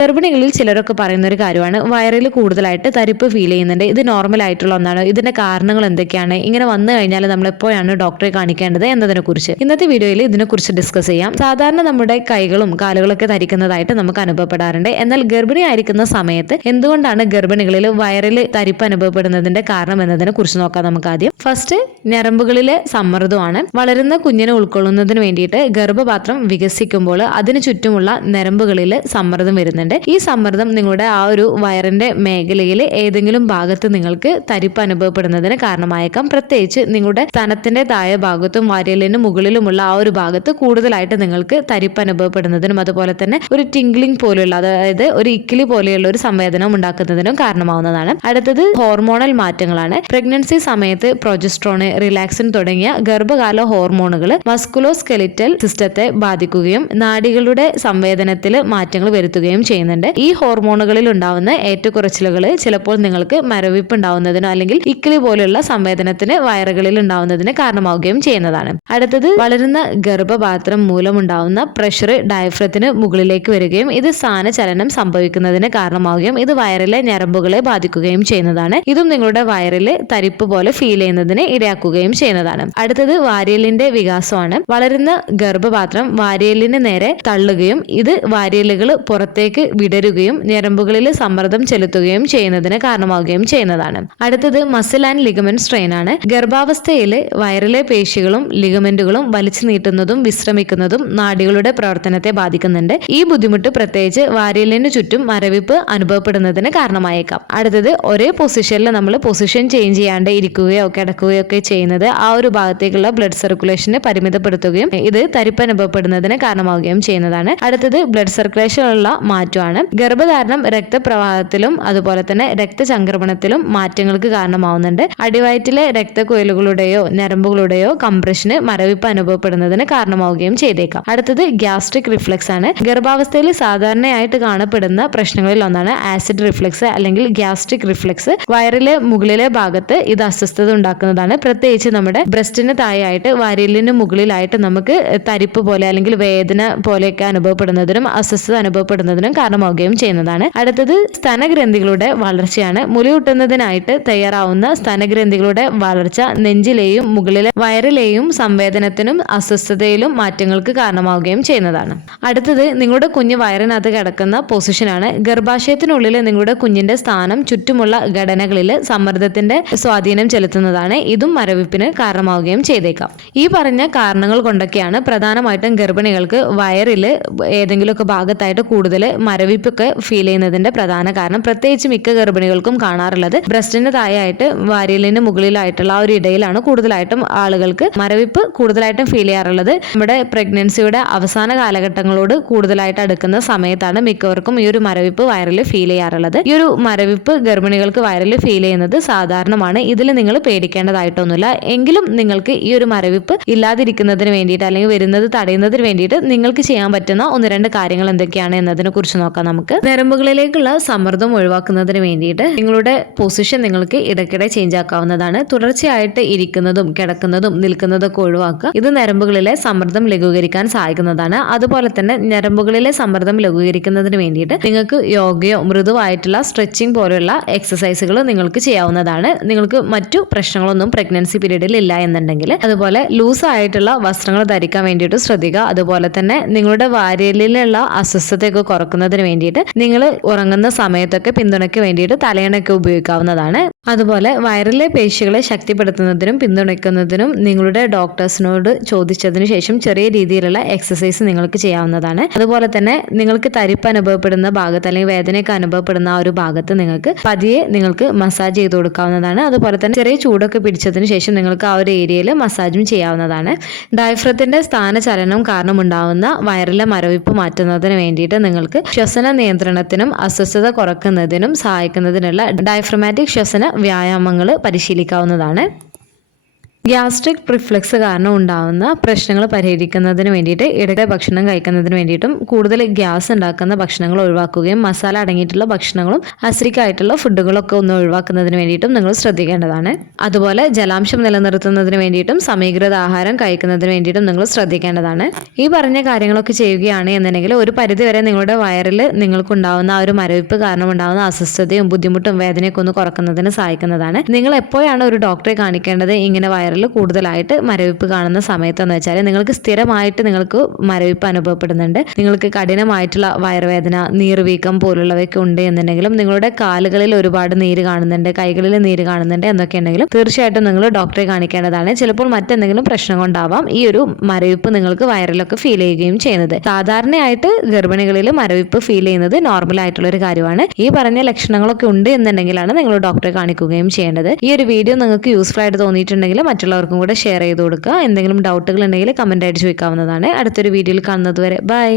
ഗർഭിണികളിൽ ചിലരൊക്കെ പറയുന്ന ഒരു കാര്യമാണ് വയറിൽ കൂടുതലായിട്ട് തരിപ്പ് ഫീൽ ചെയ്യുന്നുണ്ട്. ഇത് നോർമൽ ആയിട്ടുള്ള ഒന്നാണ്. ഇതിന്റെ കാരണങ്ങൾ എന്തൊക്കെയാണ്? ഇങ്ങനെ വന്നു കഴിഞ്ഞാൽ നമ്മൾ എപ്പോഴാണ് ഡോക്ടറെ കാണിക്കേണ്ടത് എന്നതിനെ കുറിച്ച് ഇന്നത്തെ വീഡിയോയിൽ ഇതിനെക്കുറിച്ച് ഡിസ്കസ് ചെയ്യാം. സാധാരണ നമ്മുടെ കൈകളും കാലുകളൊക്കെ തരിക്കുന്നതായിട്ട് നമുക്ക് അനുഭവപ്പെടാറുണ്ട്. എന്നാൽ ഗർഭിണി ആയിരിക്കുന്ന സമയത്ത് എന്തുകൊണ്ടാണ് ഗർഭിണികളിൽ വയറിൽ തരിപ്പ് അനുഭവപ്പെടുന്നതിന്റെ കാരണം എന്നതിനെ കുറിച്ച് നോക്കാം. നമുക്ക് ആദ്യം ഫസ്റ്റ് ഞരമ്പുകളിലെ സമ്മർദ്ദമാണ്. വളരുന്ന കുഞ്ഞിനെ ഉൾക്കൊള്ളുന്നതിന് വേണ്ടിയിട്ട് ഗർഭപാത്രം വികസിക്കുമ്പോൾ അതിന് ചുറ്റുമുള്ള ഞരമ്പുകളിൽ സമ്മർദ്ദം വരുന്നുണ്ട്. ഈ സമ്മർദ്ദം നിങ്ങളുടെ ആ ഒരു വയറിന്റെ മേഖലയിൽ ഏതെങ്കിലും ഭാഗത്ത് നിങ്ങൾക്ക് തരിപ്പ് അനുഭവപ്പെടുന്നതിന് കാരണമായേക്കാം. പ്രത്യേകിച്ച് നിങ്ങളുടെ സ്തനത്തിന്റെ താഴെ ഭാഗത്തും വാരിയലിന് മുകളിലുമുള്ള ആ ഒരു ഭാഗത്ത് കൂടുതലായിട്ട് നിങ്ങൾക്ക് തരിപ്പ് അനുഭവപ്പെടുന്നതിനും അതുപോലെ തന്നെ ഒരു ടിംഗ്ലിംഗ് പോലെയുള്ള, അതായത് ഒരു ഇക്കിലി പോലെയുള്ള ഒരു സംവേദനം ഉണ്ടാക്കുന്നതിനും കാരണമാവുന്നതാണ്. അടുത്തത് ഹോർമോണൽ മാറ്റങ്ങളാണ്. പ്രഗ്നൻസി സമയത്ത് പ്രൊജസ്ട്രോൺ, റിലാക്സിൻ തുടങ്ങിയ ഗർഭകാല ഹോർമോണുകൾ മസ്കുലോസ്കെലിറ്റൽ സിസ്റ്റത്തെ ബാധിക്കുകയും നാഡികളുടെ സംവേദനത്തിൽ മാറ്റങ്ങൾ വരുത്തുകയും ചെയ്യുന്നുണ്ട്. ഈ ഹോർമോണുകളിൽ ഉണ്ടാവുന്ന ഏറ്റക്കുറച്ചിലുകൾ ചിലപ്പോൾ നിങ്ങൾക്ക് മരവിപ്പ് ഉണ്ടാവുന്നതിനോ അല്ലെങ്കിൽ ഇക്കിലി പോലെയുള്ള സംവേദനത്തിന് വയറുകളിൽ ഉണ്ടാവുന്നതിന് കാരണമാവുകയും ചെയ്യുന്നതാണ്. അടുത്തത് വളരുന്ന ഗർഭപാത്രം മൂലമുണ്ടാവുന്ന പ്രഷർ ഡയഫ്രത്തിന് മുകളിലേക്ക് വരികയും ഇത് സ്ഥാനചലനം സംഭവിക്കുന്നതിന് കാരണമാവുകയും ഇത് വയറിലെ ഞരമ്പുകളെ ബാധിക്കുകയും ചെയ്യുന്നതാണ്. ഇതും നിങ്ങളുടെ വയറിൽ തരിപ്പ് പോലെ ഫീൽ ചെയ്യുന്നതിന് ഇടയാക്കുകയും ചെയ്യുന്നതാണ്. അടുത്തത് വാരിയലിന്റെ വികാസമാണ്. വളരുന്ന ഗർഭപാത്രം വാരിയലിന് നേരെ തള്ളുകയും ഇത് വാരിയലുകൾ പുറത്തേക്ക് വിടരുകയും ഞരമ്പുകളിൽ സമ്മർദ്ദം ചെലുത്തുകയും ചെയ്യുന്നതിന് കാരണമാവുകയും ചെയ്യുന്നതാണ്. അടുത്തത് മസിൽ ആൻഡ് ലിഗമെന്റ് സ്ട്രെയിൻ ആണ്. ഗർഭാവസ്ഥയിൽ വയറിലെ പേശികളും ലിഗമെന്റുകളും വലിച്ചു നീട്ടുന്നതും വിശ്രമിക്കുന്നതും നാഡികളുടെ പ്രവർത്തനത്തെ ബാധിക്കുന്നുണ്ട്. ഈ ബുദ്ധിമുട്ട് പ്രത്യേകിച്ച് വാരിയലിന് ചുറ്റും മരവിപ്പ് അനുഭവപ്പെടുന്നതിന് കാരണമായേക്കാം. അടുത്തത് ഒരേ പൊസിഷനിൽ നമ്മൾ പൊസിഷൻ ചേഞ്ച് ചെയ്യാണ്ട് ഇരിക്കുകയോ കിടക്കുകയോ ഒക്കെ ചെയ്യുന്നത് ആ ഒരു ഭാഗത്തേക്കുള്ള ബ്ലഡ് സർക്കുലേഷനെ പരിമിതപ്പെടുത്തുകയും ഇത് തരിപ്പ് അനുഭവപ്പെടുന്നതിന് കാരണമാവുകയും ചെയ്യുന്നതാണ്. അടുത്തത് ബ്ലഡ് സർക്കുലേഷനുള്ള മാറ്റമാണ്. ഗർഭധാരണം രക്തപ്രവാഹത്തിലും അതുപോലെ തന്നെ രക്തചംക്രമണത്തിലും മാറ്റങ്ങൾക്ക് കാരണമാവുന്നുണ്ട്. അടിവയറ്റിലെ രക്തക്കുഴലുകളുടെയോ ഞരമ്പുകളുടെയോ കംപ്രഷന് മരവിപ്പ് അനുഭവപ്പെടുന്നതിന് കാരണമാവുകയും ചെയ്തേക്കാം. അടുത്തത് ഗ്യാസ്ട്രിക് റിഫ്ലക്സ് ആണ്. ഗർഭാവസ്ഥയിൽ സാധാരണയായിട്ട് കാണപ്പെടുന്ന പ്രശ്നങ്ങളിൽ ഒന്നാണ് ആസിഡ് റിഫ്ലക്സ് അല്ലെങ്കിൽ ഗ്യാസ്ട്രിക് റിഫ്ലക്സ്. വയറിലെ മുകളിലെ ഭാഗത്ത് ഇത് അസ്വസ്ഥത ഉണ്ടാക്കുന്നതാണ്. പ്രത്യേകിച്ച് നമ്മുടെ ബ്രസ്റ്റിന് താഴെയായിട്ട് വാരിയലിന് മുകളിലായിട്ട് നമുക്ക് തരിപ്പ് പോലെ അല്ലെങ്കിൽ വേദന പോലെയൊക്കെ അനുഭവപ്പെടുന്നതിനും അസ്വസ്ഥത അനുഭവപ്പെടുന്നതിനും കാരണമാവുകയും ചെയ്യുന്നതാണ്. അടുത്തത് സ്തനഗ്രന്ഥികളുടെ വളർച്ചയാണ്. മുലയൂട്ടുന്നതിനായിട്ട് തയ്യാറാവുന്ന സ്തനഗ്രന്ഥികളുടെ വളർച്ച നെഞ്ചിലെയും മുകളിലെ വയറിലെയും സംവേദനത്തിനും അസ്വസ്ഥതയിലും മാറ്റങ്ങൾക്ക് കാരണമാവുകയും ചെയ്യുന്നതാണ്. അടുത്തത് നിങ്ങളുടെ കുഞ്ഞ് വയറിനകത്ത് കിടക്കുന്ന പൊസിഷനാണ്. ഗർഭാശയത്തിനുള്ളിൽ നിങ്ങളുടെ കുഞ്ഞിന്റെ സ്ഥാനം ചുറ്റുമുള്ള ഘടനകളിൽ സമ്മർദ്ദത്തിന്റെ സ്വാധീനം ചെലുത്തുന്നതാണ്. ഇതും മരവിപ്പിന് കാരണമാവുകയും ചെയ്തേക്കാം. ഈ പറഞ്ഞ കാരണങ്ങൾ കൊണ്ടൊക്കെയാണ് പ്രധാനമായിട്ടും ഗർഭിണികൾക്ക് വയറിൽ ഏതെങ്കിലുമൊക്കെ ഭാഗത്തായിട്ട് കൂടുതൽ മരവിപ്പൊക്കെ ഫീൽ ചെയ്യുന്നതിന്റെ പ്രധാന കാരണം. പ്രത്യേകിച്ച് മിക്ക ഗർഭിണികൾക്കും കാണാറുള്ളത് ബ്രസ്റ്റിന് താഴെയായിട്ട് വാരിയലിന് മുകളിലായിട്ടുള്ള ആ ഒരു ഇടയിലാണ് കൂടുതലായിട്ടും ആളുകൾക്ക് മരവിപ്പ് കൂടുതലായിട്ടും ഫീൽ ചെയ്യാറുള്ളത്. നമ്മുടെ പ്രഗ്നൻസിയുടെ അവസാന കാലഘട്ടങ്ങളോട് കൂടുതലായിട്ട് അടുക്കുന്ന സമയത്താണ് മിക്കവർക്കും ഈ ഒരു മരവിപ്പ് വയറിൽ ഫീൽ ചെയ്യാറുള്ളത്. ഈ ഒരു മരവിപ്പ് ഗർഭിണികൾക്ക് വയറിൽ ഫീൽ ചെയ്യുന്നത് സാധാരണമാണ്. ഇതിൽ നിങ്ങൾ പേടിക്കേണ്ടതായിട്ടൊന്നുമില്ല. എങ്കിലും നിങ്ങൾക്ക് ഈ ഒരു മരവിപ്പ് ഇല്ലാതിരിക്കുന്നതിന് വേണ്ടിയിട്ട് അല്ലെങ്കിൽ വരുന്നത് തടയുന്നതിന് വേണ്ടിയിട്ട് നിങ്ങൾക്ക് ചെയ്യാൻ പറ്റുന്ന ഒന്ന് രണ്ട് കാര്യങ്ങൾ എന്തൊക്കെയാണ് എന്നതിനെ കുറിച്ച് നോക്കാം. നമുക്ക് ഞരമ്പുകളിലേക്കുള്ള സമ്മർദ്ദം ഒഴിവാക്കുന്നതിന് വേണ്ടിയിട്ട് നിങ്ങളുടെ പൊസിഷൻ നിങ്ങൾക്ക് ഇടയ്ക്കിടെ ചേഞ്ച് ആക്കാവുന്നതാണ്. തുടർച്ചയായിട്ട് ഇരിക്കുന്നതും കിടക്കുന്നതും നിൽക്കുന്നതൊക്കെ ഒഴിവാക്കുക. ഇത് ഞരമ്പുകളിലെ സമ്മർദ്ദം ലഘൂകരിക്കാൻ സഹായിക്കുന്നതാണ്. അതുപോലെ തന്നെ ഞരമ്പുകളിലെ സമ്മർദ്ദം ലഘൂകരിക്കുന്നതിന് വേണ്ടിയിട്ട് നിങ്ങൾക്ക് യോഗയോ മൃദുവായിട്ടുള്ള സ്ട്രെച്ചിങ് പോലെയുള്ള എക്സസൈസുകൾ നിങ്ങൾക്ക് ചെയ്യാവുന്നതാണ്. നിങ്ങൾക്ക് മറ്റു പ്രശ്നങ്ങളൊന്നും പ്രഗ്നൻസി പീരീഡിൽ ഇല്ല എന്നുണ്ടെങ്കിൽ. അതുപോലെ ലൂസ് ആയിട്ടുള്ള വസ്ത്രങ്ങൾ ധരിക്കാൻ വേണ്ടിയിട്ട് ശ്രദ്ധിക്കുക. അതുപോലെ തന്നെ നിങ്ങളുടെ വാരിയലിലുള്ള അസ്വസ്ഥതയൊക്കെ കുറക്കുന്നതിന് വേണ്ടിയിട്ട് നിങ്ങൾ ഉറങ്ങുന്ന സമയത്തൊക്കെ പിന്തുണയ്ക്ക് വേണ്ടിയിട്ട് തലയണയൊക്കെ ഉപയോഗിക്കാവുന്നതാണ്. അതുപോലെ വയറിലെ പേശികളെ ശക്തിപ്പെടുത്തുന്നതിനും പിന്തുണയ്ക്കുന്നതിനും നിങ്ങളുടെ ഡോക്ടേഴ്സിനോട് ചോദിച്ചതിന് ശേഷം ചെറിയ രീതിയിലുള്ള എക്സസൈസ് നിങ്ങൾക്ക് ചെയ്യാവുന്നതാണ്. അതുപോലെ തന്നെ നിങ്ങൾക്ക് തരിപ്പ് അനുഭവപ്പെടുന്ന ഭാഗത്ത് അല്ലെങ്കിൽ വേദനയൊക്കെ അനുഭവപ്പെടുന്ന ആ ഒരു ഭാഗത്ത് നിങ്ങൾക്ക് മസാജ് ചെയ്ത് കൊടുക്കാവുന്നതാണ്. അതുപോലെ തന്നെ ചെറിയ ചൂടൊക്കെ പിടിച്ചതിന് ശേഷം നിങ്ങൾക്ക് ആ ഒരു ഏരിയയിൽ മസാജും ചെയ്യാവുന്നതാണ്. ഡയഫ്രത്തിന്റെ സ്ഥാനചലനം കാരണം ഉണ്ടാവുന്ന വയറിലെ മരവിപ്പ് മാറ്റുന്നതിന് വേണ്ടിയിട്ട് നിങ്ങൾക്ക് ശ്വസന നിയന്ത്രണത്തിനും അസ്വസ്ഥത കുറയ്ക്കുന്നതിനും സഹായിക്കുന്നതിനുള്ള ഡയഫ്രമാറ്റിക് ശ്വസന വ്യായാമങ്ങൾ പരിശീലിക്കാവുന്നതാണ്. ഗ്യാസ്ട്രിക് റിഫ്ലക്സ് കാരണം ഉണ്ടാകുന്ന പ്രശ്നങ്ങൾ പരിഹരിക്കുന്നതിന് വേണ്ടിയിട്ട് ഇടയ്ക്ക് ഭക്ഷണം കഴിക്കുന്നതിന് വേണ്ടിയിട്ടും കൂടുതൽ ഗ്യാസ് ഉണ്ടാക്കുന്ന ഭക്ഷണങ്ങൾ ഒഴിവാക്കുകയും മസാല അടങ്ങിയിട്ടുള്ള ഭക്ഷണങ്ങളും അസിഡിക് ആയിട്ടുള്ള ഫുഡുകളൊക്കെ ഒന്ന് ഒഴിവാക്കുന്നതിന് വേണ്ടിയിട്ടും നിങ്ങൾ ശ്രദ്ധിക്കേണ്ടതാണ്. അതുപോലെ ജലാംശം നിലനിർത്തുന്നതിന് വേണ്ടിയിട്ടും സമീകൃത ആഹാരം കഴിക്കുന്നതിന് വേണ്ടിയിട്ടും നിങ്ങൾ ശ്രദ്ധിക്കേണ്ടതാണ്. ഈ പറഞ്ഞ കാര്യങ്ങളൊക്കെ ചെയ്യുകയാണ് എന്നുണ്ടെങ്കിൽ ഒരു പരിധിവരെ നിങ്ങളുടെ വയറിൽ നിങ്ങൾക്കുണ്ടാവുന്ന ആ ഒരു മരവിപ്പ് കാരണം ഉണ്ടാകുന്ന അസ്വസ്ഥതയും ബുദ്ധിമുട്ടും വേദനയൊക്കെ ഒന്ന് കുറക്കുന്നതിന് സഹായിക്കുന്നതാണ്. നിങ്ങൾ എപ്പോഴാണ് ഒരു ഡോക്ടറെ കാണിക്കേണ്ടത് ഇങ്ങനെ വയറിൽ കൂടുതലായിട്ട് മരവിപ്പ് കാണുന്ന സമയത്തെന്ന് വെച്ചാൽ നിങ്ങൾക്ക് സ്ഥിരമായിട്ട് നിങ്ങൾക്ക് മരവിപ്പ് അനുഭവപ്പെടുന്നുണ്ട്, നിങ്ങൾക്ക് കഠിനമായിട്ടുള്ള വയറുവേദന, നീർവീക്കം പോലുള്ളവയൊക്കെ ഉണ്ട് എന്നുണ്ടെങ്കിലും, നിങ്ങളുടെ കാലുകളിൽ ഒരുപാട് നീര് കാണുന്നുണ്ട്, കൈകളിൽ നീര് കാണുന്നുണ്ട് എന്നൊക്കെ ഉണ്ടെങ്കിലും തീർച്ചയായിട്ടും നിങ്ങൾ ഡോക്ടറെ കാണിക്കേണ്ടതാണ്. ചിലപ്പോൾ മറ്റെന്തെങ്കിലും പ്രശ്നം കൊണ്ടാവാം ഈ ഒരു മരവിപ്പ് നിങ്ങൾക്ക് വയറിലൊക്കെ ഫീൽ ചെയ്യുകയും ചെയ്യുന്നത്. സാധാരണയായിട്ട് ഗർഭിണികളിൽ മരവിപ്പ് ഫീൽ ചെയ്യുന്നത് നോർമൽ ആയിട്ടുള്ള ഒരു കാര്യമാണ്. ഈ പറഞ്ഞ ലക്ഷണങ്ങളൊക്കെ ഉണ്ട് എന്നുണ്ടെങ്കിലാണ് നിങ്ങൾ ഡോക്ടറെ കാണിക്കുകയും ചെയ്യേണ്ടത്. ഈ ഒരു വീഡിയോ നിങ്ങൾക്ക് യൂസ്ഫുൾ ആയിട്ട് തോന്നിയിട്ടുണ്ടെങ്കിൽ മറ്റുള്ളവർക്കും കൂടെ ഷെയർ ചെയ്ത് കൊടുക്കുക. എന്തെങ്കിലും ഡൗട്ടുകൾ ഉണ്ടെങ്കിൽ കമന്റ് ആയിട്ട് ചോദിക്കാവുന്നതാണ്. അടുത്തൊരു വീഡിയോയിൽ കാണുന്നത് വരെ ബൈ.